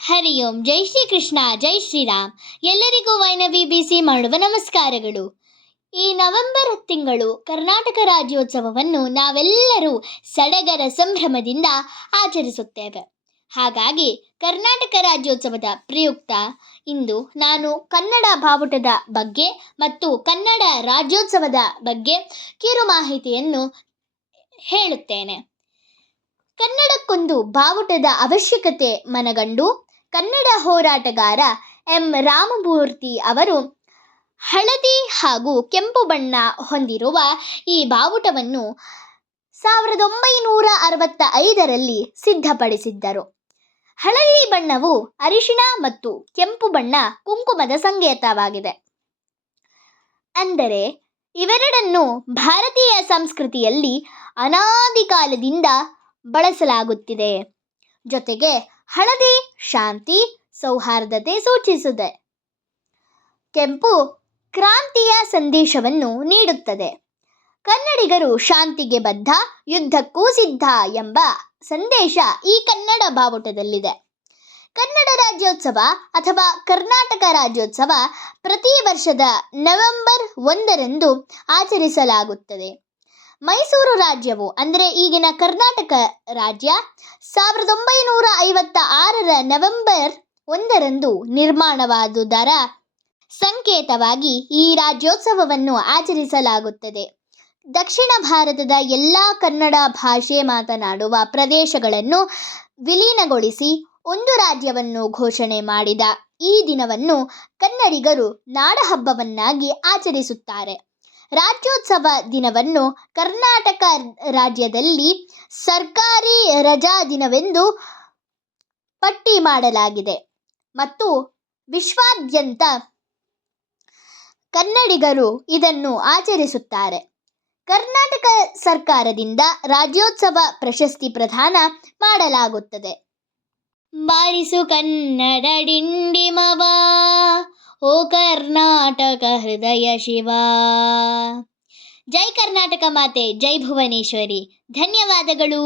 ಹರಿ ಓಂ. ಜೈ ಶ್ರೀ ಕೃಷ್ಣ, ಜೈ ಶ್ರೀರಾಮ್. ಎಲ್ಲರಿಗೂ ವೈನವಿ ಬಿಸಿ ಮಾಡುವ ನಮಸ್ಕಾರಗಳು. ಈ ನವೆಂಬರ್ ತಿಂಗಳು ಕರ್ನಾಟಕ ರಾಜ್ಯೋತ್ಸವವನ್ನು ನಾವೆಲ್ಲರೂ ಸಡಗರ ಸಂಭ್ರಮದಿಂದ ಆಚರಿಸುತ್ತೇವೆ. ಹಾಗಾಗಿ ಕರ್ನಾಟಕ ರಾಜ್ಯೋತ್ಸವದ ಪ್ರಯುಕ್ತ ಇಂದು ನಾನು ಕನ್ನಡ ಬಾವುಟದ ಬಗ್ಗೆ ಮತ್ತು ಕನ್ನಡ ರಾಜ್ಯೋತ್ಸವದ ಬಗ್ಗೆ ಕಿರು ಮಾಹಿತಿಯನ್ನು ಹೇಳುತ್ತೇನೆ. ಕನ್ನಡಕ್ಕೊಂದು ಬಾವುಟದ ಅವಶ್ಯಕತೆ ಮನಗಂಡು ಕನ್ನಡ ಹೋರಾಟಗಾರ ಎಂ ರಾಮಮೂರ್ತಿ ಅವರು ಹಳದಿ ಹಾಗೂ ಕೆಂಪು ಬಣ್ಣ ಹೊಂದಿರುವ ಈ ಬಾವುಟವನ್ನು 1965ರಲ್ಲಿ ಸಿದ್ಧಪಡಿಸಿದ್ದರು. ಹಳದಿ ಬಣ್ಣವು ಅರಿಶಿಣ ಮತ್ತು ಕೆಂಪು ಬಣ್ಣ ಕುಂಕುಮದ ಸಂಕೇತವಾಗಿದೆ. ಅಂದರೆ ಇವೆರಡನ್ನು ಭಾರತೀಯ ಸಂಸ್ಕೃತಿಯಲ್ಲಿ ಅನಾದಿ ಕಾಲದಿಂದ ಬಳಸಲಾಗುತ್ತಿದೆ. ಜೊತೆಗೆ ಹಳದಿ ಶಾಂತಿ, ಸೌಹಾರ್ದತೆ ಸೂಚಿಸುತ್ತದೆ. ಕೆಂಪು ಕ್ರಾಂತಿಯ ಸಂದೇಶವನ್ನು ನೀಡುತ್ತದೆ. ಕನ್ನಡಿಗರು ಶಾಂತಿಗೆ ಬದ್ಧ, ಯುದ್ಧಕ್ಕೂ ಸಿದ್ಧ ಎಂಬ ಸಂದೇಶ ಈ ಕನ್ನಡ ಬಾವುಟದಲ್ಲಿದೆ. ಕನ್ನಡ ರಾಜ್ಯೋತ್ಸವ ಅಥವಾ ಕರ್ನಾಟಕ ರಾಜ್ಯೋತ್ಸವ ಪ್ರತಿ ವರ್ಷದ ನವೆಂಬರ್ 1ರಂದು ಆಚರಿಸಲಾಗುತ್ತದೆ. ಮೈಸೂರು ರಾಜ್ಯವು ಅಂದರೆ ಈಗಿನ ಕರ್ನಾಟಕ ರಾಜ್ಯ 1956ರ ನವೆಂಬರ್ 1ರಂದು ನಿರ್ಮಾಣವಾದುದರ ಸಂಕೇತವಾಗಿ ಈ ರಾಜ್ಯೋತ್ಸವವನ್ನು ಆಚರಿಸಲಾಗುತ್ತದೆ. ದಕ್ಷಿಣ ಭಾರತದ ಎಲ್ಲ ಕನ್ನಡ ಭಾಷೆ ಮಾತನಾಡುವ ಪ್ರದೇಶಗಳನ್ನು ವಿಲೀನಗೊಳಿಸಿ ಒಂದು ರಾಜ್ಯವನ್ನು ಘೋಷಣೆ ಮಾಡಿದ ಈ ದಿನವನ್ನು ಕನ್ನಡಿಗರು ನಾಡಹಬ್ಬವನ್ನಾಗಿ ಆಚರಿಸುತ್ತಾರೆ. ರಾಜ್ಯೋತ್ಸವ ದಿನವನ್ನು ಕರ್ನಾಟಕ ರಾಜ್ಯದಲ್ಲಿ ಸರ್ಕಾರಿ ರಜಾ ದಿನವೆಂದು ಪಟ್ಟಿ ಮಾಡಲಾಗಿದೆ ಮತ್ತು ವಿಶ್ವಾದ್ಯಂತ ಕನ್ನಡಿಗರು ಇದನ್ನು ಆಚರಿಸುತ್ತಾರೆ. ಕರ್ನಾಟಕ ಸರ್ಕಾರದಿಂದ ರಾಜ್ಯೋತ್ಸವ ಪ್ರಶಸ್ತಿ ಪ್ರದಾನ ಮಾಡಲಾಗುತ್ತದೆ. ಬಾರಿಸು ಕನ್ನಡ ಡಿಂಡಿಮವ, ಓ ಕರ್ನಾಟಕ ಹೃದಯ ಶಿವ. ಜೈ ಕರ್ನಾಟಕ ಮಾತೆ, ಜೈ ಭುವನೇಶ್ವರಿ. ಧನ್ಯವಾದಗಳು.